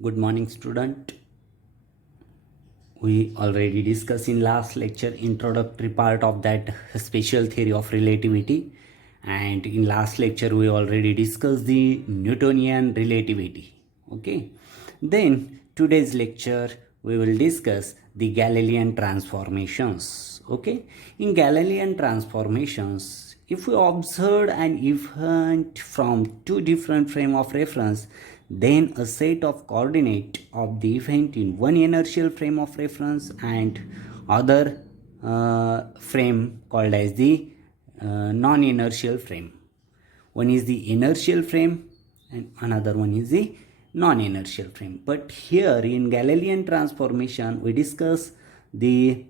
Good morning, student. We already discussed in last lecture introductory part of that special theory of relativity, and in last lecture we already discussed the Newtonian relativity. Okay, then today's lecture we will discuss the Galilean transformations. Okay, in Galilean transformations, if we observe an event from two different frame of reference, then a set of coordinate of the event in one inertial frame of reference and other frame called as the non-inertial frame. One is the inertial frame and another one is the non-inertial frame. But here in Galilean transformation we discuss the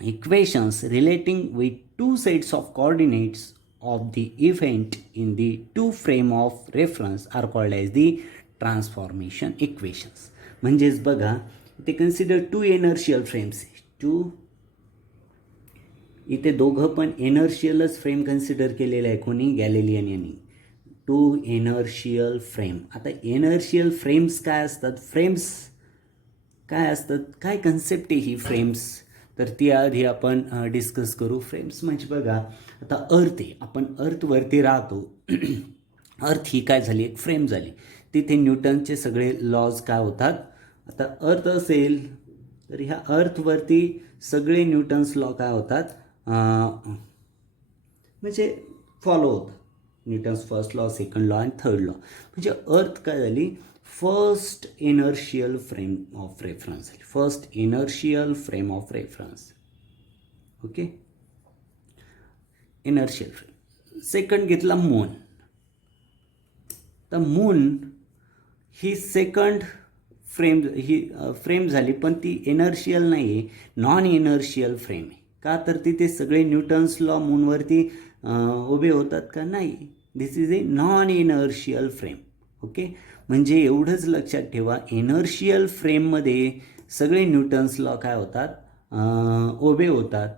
equations relating with two sets of coordinates of the event in the two frame of reference are called as the transformation equations. म्हणजेच बघा ते consider two inertial frames, two इथे दोघं पण एनर्शियलच frame consider केलेलं आहे कोणी, Galilean यांनी. Two inertial frame. आता एनर्शियल फ्रेम्स काय असतात, फ्रेम्स काय असतात, काय कन्सेप्ट आहे ही फ्रेम्स, तर ती आधी आपण डिस्कस करू. फ्रेम्स म्हणजे बघा आता अर्थ आहे, आपण अर्थवरती राहतो. अर्थ ही काय झाली, एक फ्रेम झाली. तिथे न्यूटनचे सगळे लॉज काय होतात. आता अर्थ असेल तर ह्या अर्थवरती सगळे न्यूटन्स लॉ काय होतात, म्हणजे फॉलो होतात. Newton's first law, second law आणि थर्ड लॉ. म्हणजे अर्थ काय झाली, first inertial frame of reference झाली. First inertial frame of reference. Okay, inertial frame. Second घेतला मून. तर मून ही सेकंड फ्रेम, ही फ्रेम झाली, पण ती इनर्शियल नाही आहे, नॉन इनर्शियल फ्रेम आहे. का तर तिथे सगळे न्यूटन्स लॉ मूनवरती उभे होतात का, नाही. This is a non inertial frame. Okay, म्हणजे एवढंच लक्षात ठेवा, इनर्शियल फ्रेममध्ये सगळे न्यूटन्स लॉ काय होतात, उभे होतात,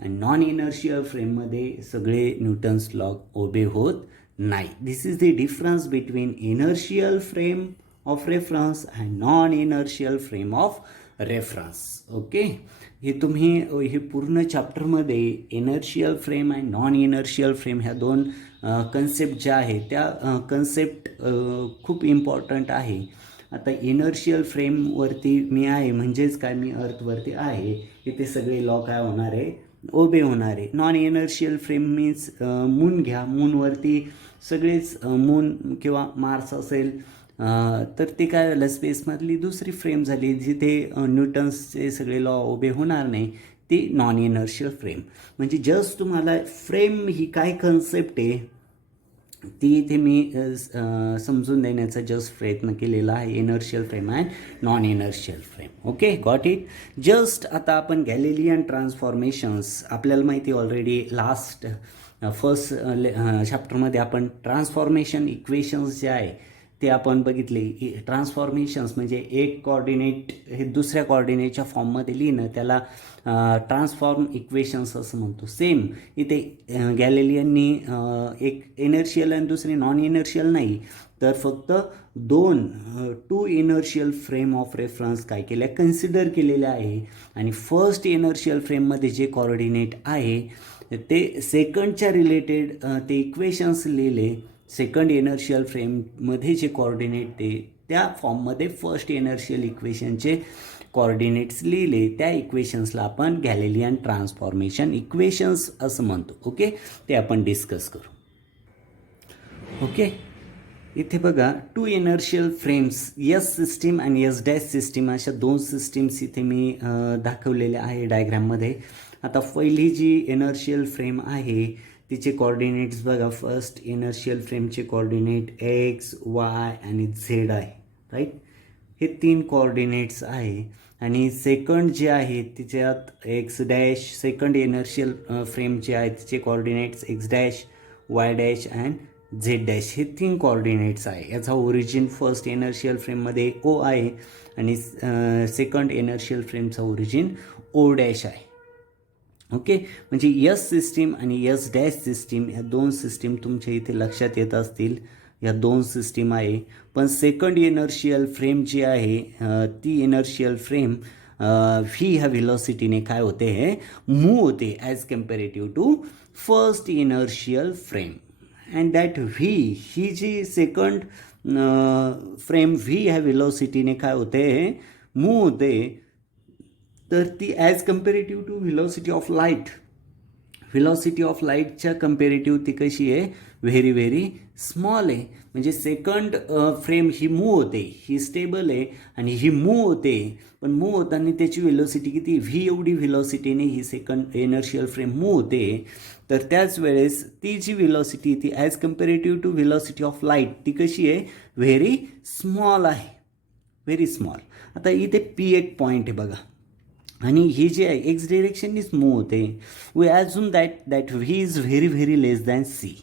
आणि नॉन इनर्शियल फ्रेममध्ये सगळे न्यूटन्स लॉ उभे होत नाही. This is the difference between inertial frame of reference and non inertial frame of reference. Okay, हे तुम्ही हे पूर्ण चॅप्टरमध्ये inertial frame and non inertial frame ह्या दोन कन्सेप्ट ज्या आहेत त्या कन्सेप्ट खूप इम्पॉर्टंट आहे. आता इनर्शियल फ्रेमवरती मी आहे म्हणजेच काय, मी अर्थवरती आहे, इथे सगळे लॉ काय होणार आहे, उभे होणार आहे. Non inertial frame means moon घ्या, मूनवरती सगळेच मून किंवा मार्स असेल तर ते काय झालं, स्पेसमधली दुसरी फ्रेम झाली जिथे न्यूटन्सचे सगळे लॉ उभे होणार नाही, ती नॉन इनर्शियल फ्रेम. म्हणजे जस्ट तुम्हाला फ्रेम ही काय कन्सेप्ट आहे ती इथे मी समजून देण्याचा जस्ट प्रयत्न केलेला आहे. Inertial frame and non inertial frame. Okay, got it. Just आता आपण गॅलिलियन ट्रान्सफॉर्मेशन्स, आपल्याला माहिती ऑलरेडी लास्ट फर्स्ट चॅप्टरमध्ये आपण ट्रान्सफॉर्मेशन इक्वेशन्स जे आहे ते आपण बघितले. ट्रान्सफॉर्मेशन्स म्हणजे एक कॉर्डिनेट हे दुसऱ्या कॉर्डिनेटच्या फॉर्ममध्ये लिहिणं त्याला ट्रान्सफॉर्म इक्वेशन्स असं म्हणतो. सेम इथे गॅलिलियननी एक इनर्शियल आणि दुसरी नॉन इनर्शियल नाही, तर फक्त दोन two inertial frame of reference काय केल्या, कन्सिडर केलेल्या आहे. आणि फर्स्ट इनर्शियल फ्रेममध्ये जे कॉर्डिनेट आहे ते सेकंडच्या रिलेटेड ते इक्वेशन्स लिहिले. सेकंड इनर्शियल फ्रेममध्ये जे कॉर्डिनेट ते त्या फॉर्ममध्ये फर्स्ट इनर्शियल इक्वेशनचे कॉर्डिनेट्स लिहिले. त्या इक्वेशन्सला आपण गॅलिलियन ट्रान्सफॉर्मेशन इक्वेशन्स असं म्हणतो. ओके, ते आपण डिस्कस करू. ओके, इथे बघा two inertial frames, S system आणि यस डॅश सिस्टीम अशा दोन सिस्टीम्स इथे मी दाखवलेल्या आहे डायग्राममध्ये. आता पहिली जी इनर्शियल फ्रेम आहे तिचे कॉर्डिनेट्स बघा, फर्स्ट इनर्शियल फ्रेमचे कॉर्डिनेट एक्स, वाय आणि झेड आहे, राईट. हे तीन कॉर्डिनेट्स आहे. आणि सेकंड जे आहे तिच्यात x dash, second inertial frame जे आहे तिचे coordinates x dash, Y dash and Z dash, हे तीन कॉर्डिनेट्स आहे. याचा ओरिजिन फर्स्ट इनर्शियल फ्रेममध्ये ओ आहे आणि सेकंड इनर्शियल फ्रेमचा ओरिजिन ओ डॅश आहे. ओके, म्हणजे यस सिस्टीम आणि यस डॅश सिस्टीम ह्या दोन सिस्टीम तुमच्या इथे लक्षात येत असतील. या दोन सिस्टीम आहे. पण सेकंड इनर्शियल फ्रेम जी आहे ती इनर्शियल फ्रेम व्ही ह्या व्हिलॉसिटीने काय होते हे मूव होते as comparative to first inertial frame. And that V ही जी सेकंड फ्रेम व्ही ह्या व्हिलॉसिटीने काय होते मूव होते, तर ती as comparative to velocity of light, velocity of लाईटच्या कम्पॅरेटिव्ह ती कशी आहे व्हेरी व्हेरी स्मॉल आहे. म्हणजे सेकंड फ्रेम ही मूव होते, ही स्टेबल आहे आणि ही मूव होते, पण मूव होताना त्याची व्हेलॉसिटी किती व्ही एवढी व्हेलॉसिटीने ही सेकंड इनर्शियल फ्रेम मूव होते. तर त्याच वेळेस ती जी व्हेलॉसिटी ती as comparative to velocity of light ती कशी आहे व्हेरी स्मॉल आहे, व्हेरी स्मॉल. आता इथे पी एक पॉईंट आहे बघा, आणि ही जी आहे एक्स डिरेक्शननीच मूव होते. We assume that V is very very less than C.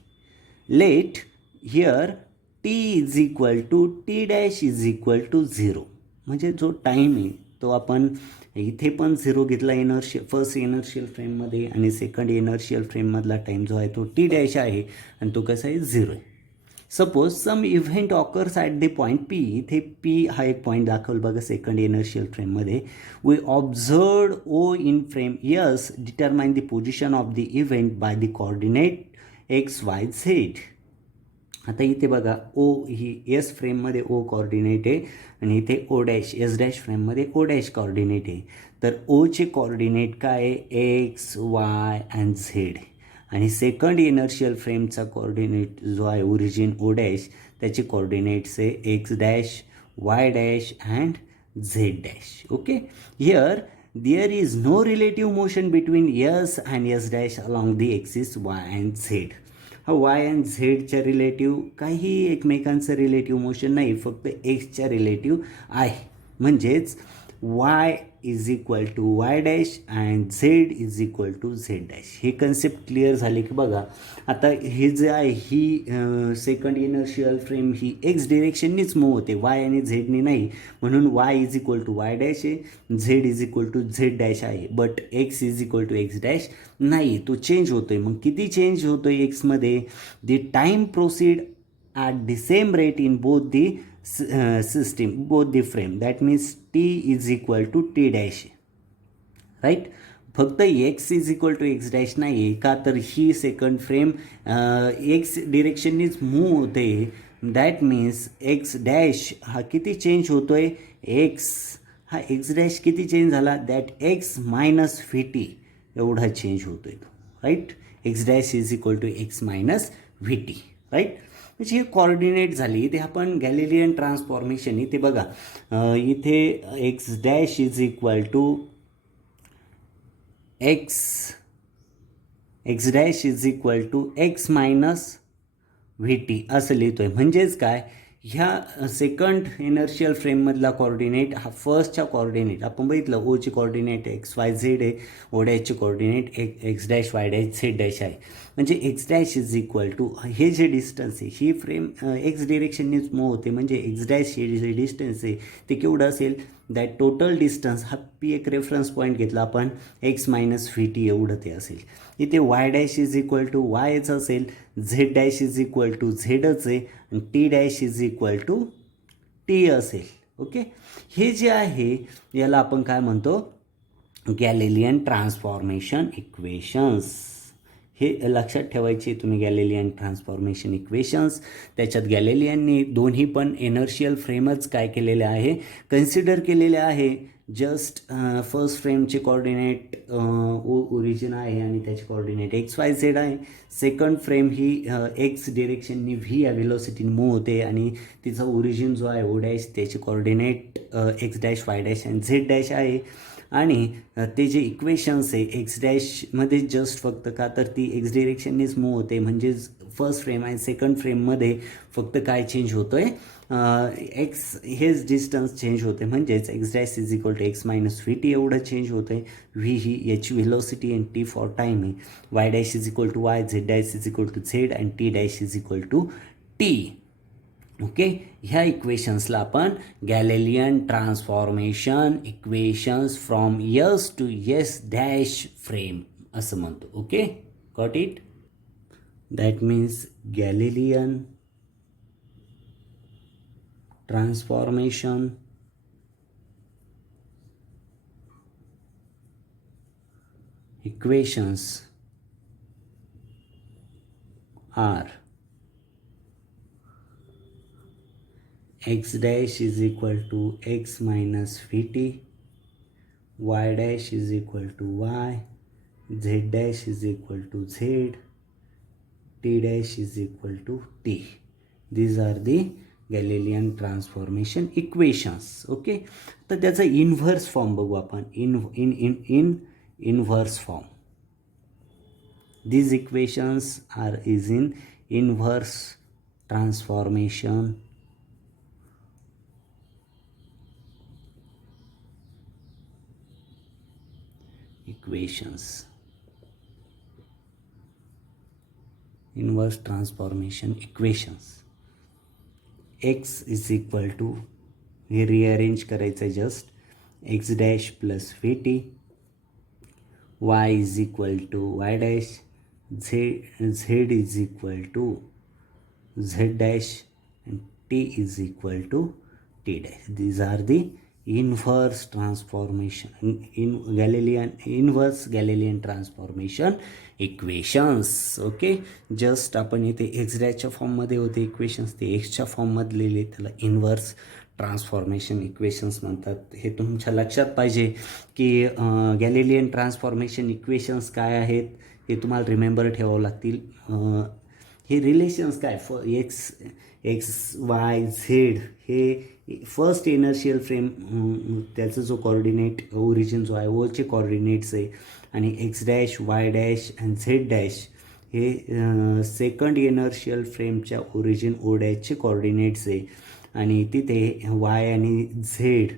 Let here T is equal to T dash is equal to 0. म्हणजे जो टाईम आहे तो आपण इथे पण 0 घेतला फर्स्ट इनर्शियल फ्रेममध्ये, आणि सेकंड इनर्शियल फ्रेममधला टाईम जो आहे तो टी डॅश आहे आणि तो कसा आहे 0 आहे. Suppose some event occurs at the point P. इथे पी हा एक पॉईंट दाखवलं बघा सेकंड इनर्शियल फ्रेममध्ये. We observe O in frame S determine the position of the event by the coordinate X Y Z. आता इथे बघा ओ ही एस फ्रेममध्ये ओ कॉर्डिनेट आहे आणि इथे ओ डॅश एस डॅश फ्रेममध्ये ओ डॅश कॉर्डिनेट आहे. तर ओचे कॉर्डिनेट काय आहे एक्स वाय अँड झेड, आणि सेकंड इनर्शियल फ्रेमचा कॉर्डिनेट जो आहे ओरिजिन ओ डॅश त्याचे कॉर्डिनेट्स आहे x dash Y dash and Z dash. Okay, here there is no relative motion between S and S dash along the axis Y and Z. हा Y and झेडच्या relative काही एकमेकांचं relative motion नाही, फक्त एक्सच्या relative आहे. म्हणजेच y is equal to Y dash and z is equal to Z dash. हे कन्सेप्ट क्लिअर झाले की बघा आता हे जे आहे ही सेकंड इनर्शियल फ्रेम ही एक्स डिरेक्शननीच मूव होते, वाय आणि झेडनी नाही. म्हणून y is equal to Y dash आहे, z is equal to Z dash आहे, but x is equal to x dash नाही, तो चेंज होतोय. मग किती चेंज होतोय एक्समध्ये? The time proceed at the same rate in both the system, both the frame. That means t is equal to t dash, right? फक्त x is equal to x dash नाही आहे का, तर ही सेकंड फ्रेम एक्स डिरेक्शननीच move होते. That means X dash हा किती चेंज होतोय, एक्स हा एक्स डॅश किती चेंज झाला, that X minus V T एवढा चेंज होतोय तो, right? X dash is equal to x minus V T, right? म्हणजे हे कॉर्डिनेट झाली. इथे आपण गॅलिलियन ट्रान्सफॉर्मेशन इथे बघा इथे X dash is equal to x dash is equal to x minus V T असं लिहितोय. म्हणजेच काय, ह्या सेकंड इनर्शियल फ्रेममधला कॉर्डिनेट हा फर्स्टच्या कॉर्डिनेट आपण बघितलं ओचे कॉर्डिनेट एक्स वाय झेड आहे, ओ डॅशचे coordinate x dash Y dash z dash आहे. म्हणजे x dash is equal to हे जे डिस्टन्स आहे ही फ्रेम एक्स डिरेक्शननीच मूव होते, म्हणजे एक्स डॅश हे जे डिस्टन्स आहे ते केवढं असेल, दॅट टोटल डिस्टन्स हा पी एक रेफरन्स पॉईंट घेतला आपण एक्स मायनस व्ही टी एवढं ते असेल. इथे y dash is equal to वायच असेल, z dash is equal to झेडच आहे आणि t dash is equal to t असेल. ओके, हे जे आहे याला आपण काय म्हणतो, गॅलिलियन ट्रान्सफॉर्मेशन इक्वेशन्स. हे लक्षात ठेवायचे तुम्ही, गॅलिलियन ट्रान्सफॉर्मेशन इक्वेशन्स. त्याच्यात गॅलिलियनने दोन्ही पण एनर्शियल फ्रेमच काय केलेले आहे, कन्सिडर केलेले आहे. जस्ट फर्स्ट फ्रेमचे कॉर्डिनेट ओरिजिन आहे आणि त्याचे कॉर्डिनेट एक्स वाय झेड आहे. सेकंड फ्रेम ही एक्स डिरेक्शननी व्ही या व्हेलॉसिटीने मूव होते आणि तिचा ओरिजिन जो आहे ओ डॅश त्याचे coordinate x dash Y dash आणि झेड डॅश आहे. आणि ते जे इक्वेशन्स आहे एक्स डॅशमध्ये जस्ट फक्त का तर ती एक्स डिरेक्शननीच मूव होते, म्हणजेच फर्स्ट फ्रेम आणि सेकंड फ्रेममध्ये फक्त काय चेंज होतो आहे, एक्स हेच डिस्टन्स चेंज होते. म्हणजेच x dash is equal to x minus V t एवढं चेंज होतं आहे. व्ही ही याची velocity and t for time आहे. Y dash is equal to y, z dash is equal to z and t dash is equal to t. Okay, ह्या इक्वेशन्सला आपण Galilean transformation equations from S to S dash frame असं म्हणतो. Okay, got it? That means Galilean transformation equations are x dash is equal to x minus vt, y dash is equal to y, z dash is equal to z, t dash is equal to t. These are the Galilean transformation equations. Okay, तर त्याचा inverse form बघू आपण. In inverse form. These equations is in inverse transformation equations. Inverse transformation equations. X is equal to, हे rearrange करायचं just, x dash plus vt, y is equal to y dash, z is equal to z dash, and t is equal to t dash. These are the inverse transformation, inverse Galilean transformation equations. Okay, just आपण इथे x डॅशच्या फॉर्ममध्ये होते equations, ते एक्सच्या फॉर्ममध्ये लिहिले, त्याला inverse transformation equations म्हणतात. हे तुमच्या लक्षात पाहिजे की गॅलिलियन ट्रान्सफॉर्मेशन इक्वेशन्स काय आहेत हे तुम्हाला रिमेंबर ठेवावं लागतील. हे रिलेशन्स काय, एक्स वाय झेड हे फर्स्ट इनर्शियल फ्रेम, त्याचा जो कॉर्डिनेट ओरिजिन जो आहे ओचे कॉर्डिनेट्स आहे, आणि एक्स डॅश वाय डॅश आणि झेड डॅश हे सेकंड इनर्शियल फ्रेमच्या ओरिजिन ओ डॅशचे कॉर्डिनेट्स आहे. आणि तिथे वाय आणि झेड,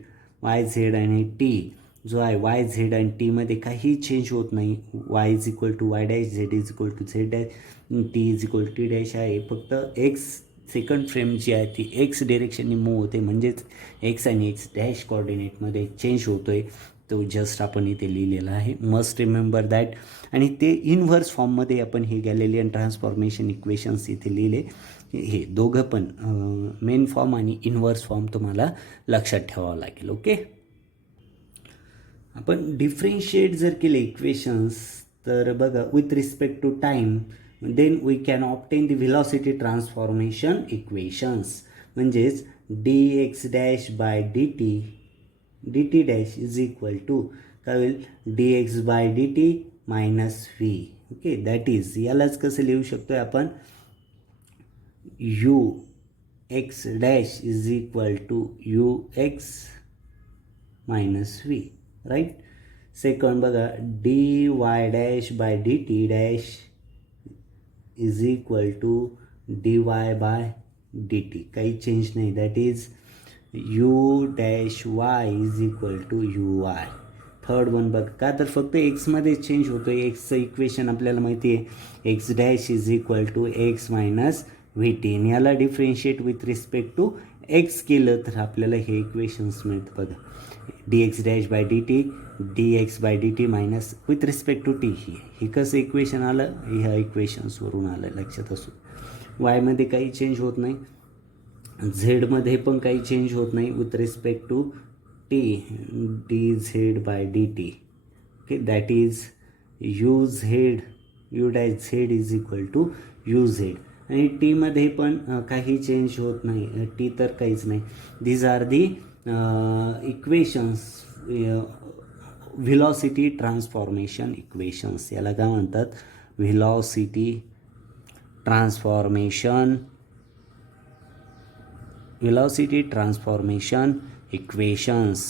वाय झेड आणि टी जो आहे, वाय झेड आणि टीमध्ये काही चेंज होत नाही. Y is equal to Y dash, Z is equal to Z dash, T is equal to T dash आहे. फक्त एक्स सेकंड फ्रेम जी आहे ती एक्स डिरेक्शनने मूव्ह होते, म्हणजेच एक्स आणि एक्स डॅश कॉर्डिनेटमध्ये चेंज होतो आहे. तो जस्ट आपण इथे लिहिलेला आहे, मस्ट रिमेंबर दॅट. आणि ते इन्व्हर्स फॉर्ममध्ये आपण हे गॅलिलियन ट्रान्सफॉर्मेशन इक्वेशन्स इथे लिहिले. हे दोघं पण मेन फॉर्म आणि इन्व्हर्स फॉर्म तुम्हाला लक्षात ठेवावं लागेल. ओके, आपण डिफरेन्शिएट जर केले इक्वेशन्स तर बघा, with respect to time, then we can obtain the velocity transformation equations. म्हणजेच d x dash by D t dash is equal to काय होईल, d x by D t minus v. Okay, that is, यालाच कसं लिहू शकतो आहे आपण, u x dash is equal to u x minus v, right. Second बघा, d y dash by D t dash is equal to d Y by D T, काही change नाही, that is U dash Y is equal to U Y. Third one बघ, का तर फक्त एक्समध्ये change होतो आहे. एक्सचं equation आपल्याला माहिती आहे, x dash is equal to x minus V t. आणि याला differentiate with respect to x केलं तर आपल्याला हे इक्वेशन्स मिळतं. बघा, d x dash by D t, d x by D t minus with respect to t. ही कसं इक्वेशन आलं, ह्या इक्वेशन्सवरून आलं, लक्षात असू. वायमध्ये काही चेंज होत नाही, झेडमध्ये पण काही चेंज होत नाही with respect to T, D Z by D T. Okay, that is U Z, U dash Z is equal to U Z. आणि टीमध्ये पण काही चेंज होत नाही, टी तर काहीच नाही. These are the equations, velocity transformation equations. याला काय म्हणतात, व्हेलॉसिटी ट्रान्सफॉर्मेशन इक्वेशन्स,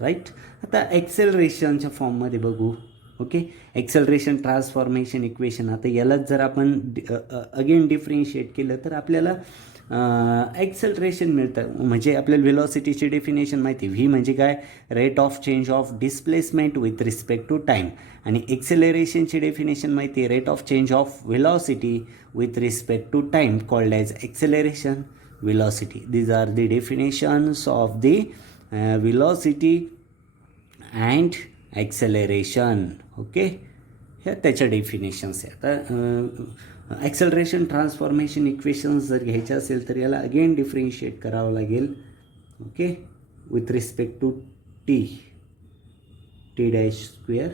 राईट. आता ॲक्सेलरेशनच्या फॉर्ममध्ये बघू. Okay, acceleration transformation equation. आता यालाच जर आपण अगेन डिफरेन्शिएट केलं तर आपल्याला ॲक्सेलरेशन मिळतं. म्हणजे आपल्याला व्हेलॉसिटीची डेफिनेशन माहिती, व्ही म्हणजे काय, rate of change of displacement with respect to time. आणि एक्सेलरेशनची डेफिनेशन माहिती आहे, rate of change of velocity with respect to time called as acceleration velocity. These are the definitions of the velocity and acceleration. Okay, ह्या त्याच्या definitions आहे. आता acceleration transformation equations जर घ्यायचं असेल तर याला अगेन डिफरेन्शिएट करावं लागेल. Okay, with respect to T dash square,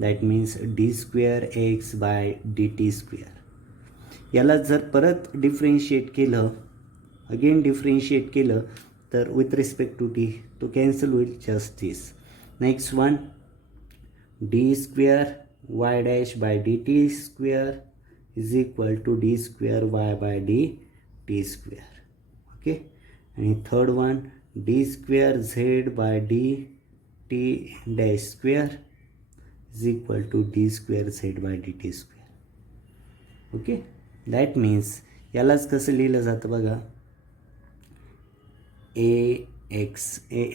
that means d square x by D T square. याला जर परत डिफरेन्शिएट केलं, अगेन डिफरेन्शिएट केलं तर विथ रिस्पेक्ट टू टी तो कॅन्सल होईल, just this. Next one, d square y dash by D T square is equal to D square y by D T square. Okay, आणि third one, d square Z by D t dash square is equal to D square Z by D T square. Okay, that means यालाच कसं लिहिलं जातं बघा, A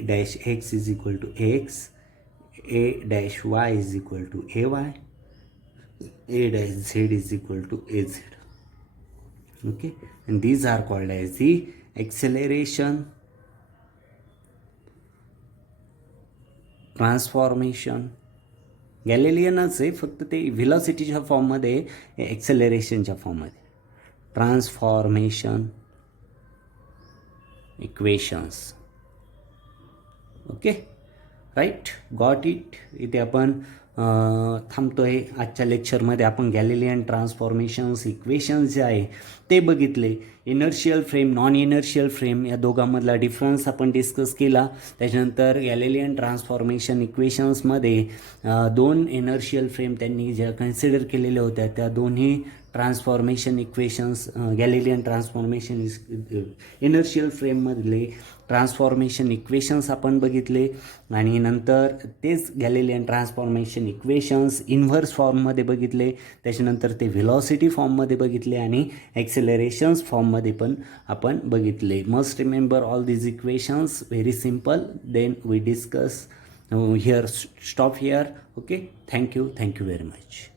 dash X is equal to X, A dash Y is equal to A Y, a dash z is equal to az. Okay, and these are called as the acceleration, transformation. गॅलिलियनच आहे, फक्त ते व्हेलॉसिटीच्या फॉर्ममध्ये, ॲक्सेलरेशनच्या फॉर्ममध्ये. Transformation equations. Okay, right, got it. इथे आपण थांबतो आहे. आजच्या लेक्चरमध्ये आपण गॅलिलियन ट्रान्सफॉर्मेशन्स इक्वेशन्स जे आहे ते बघितले. Inertial frame, non inertial frame या दोघांमधला डिफरन्स आपण डिस्कस केला. त्याच्यानंतर गॅलिलियन ट्रान्सफॉर्मेशन इक्वेशन्समध्ये दोन इनर्शियल फ्रेम त्यांनी ज्या कन्सिडर केलेल्या होत्या त्या दोन्ही transformation equations, Galilean transformation inertial फ्रेममधले ट्रान्सफॉर्मेशन इक्वेशन्स आपण बघितले. आणि नंतर तेच गॅलिलियन ट्रान्सफॉर्मेशन इक्वेशन्स इन्व्हर्स फॉर्ममध्ये बघितले. त्याच्यानंतर ते व्हेलॉसिटी फॉर्ममध्ये बघितले आणि ॲक्सेलरेशन्स फॉर्ममध्ये पण आपण बघितले. Must remember all these equations, very simple. Then we discuss here, stop here. Okay, thank you very much.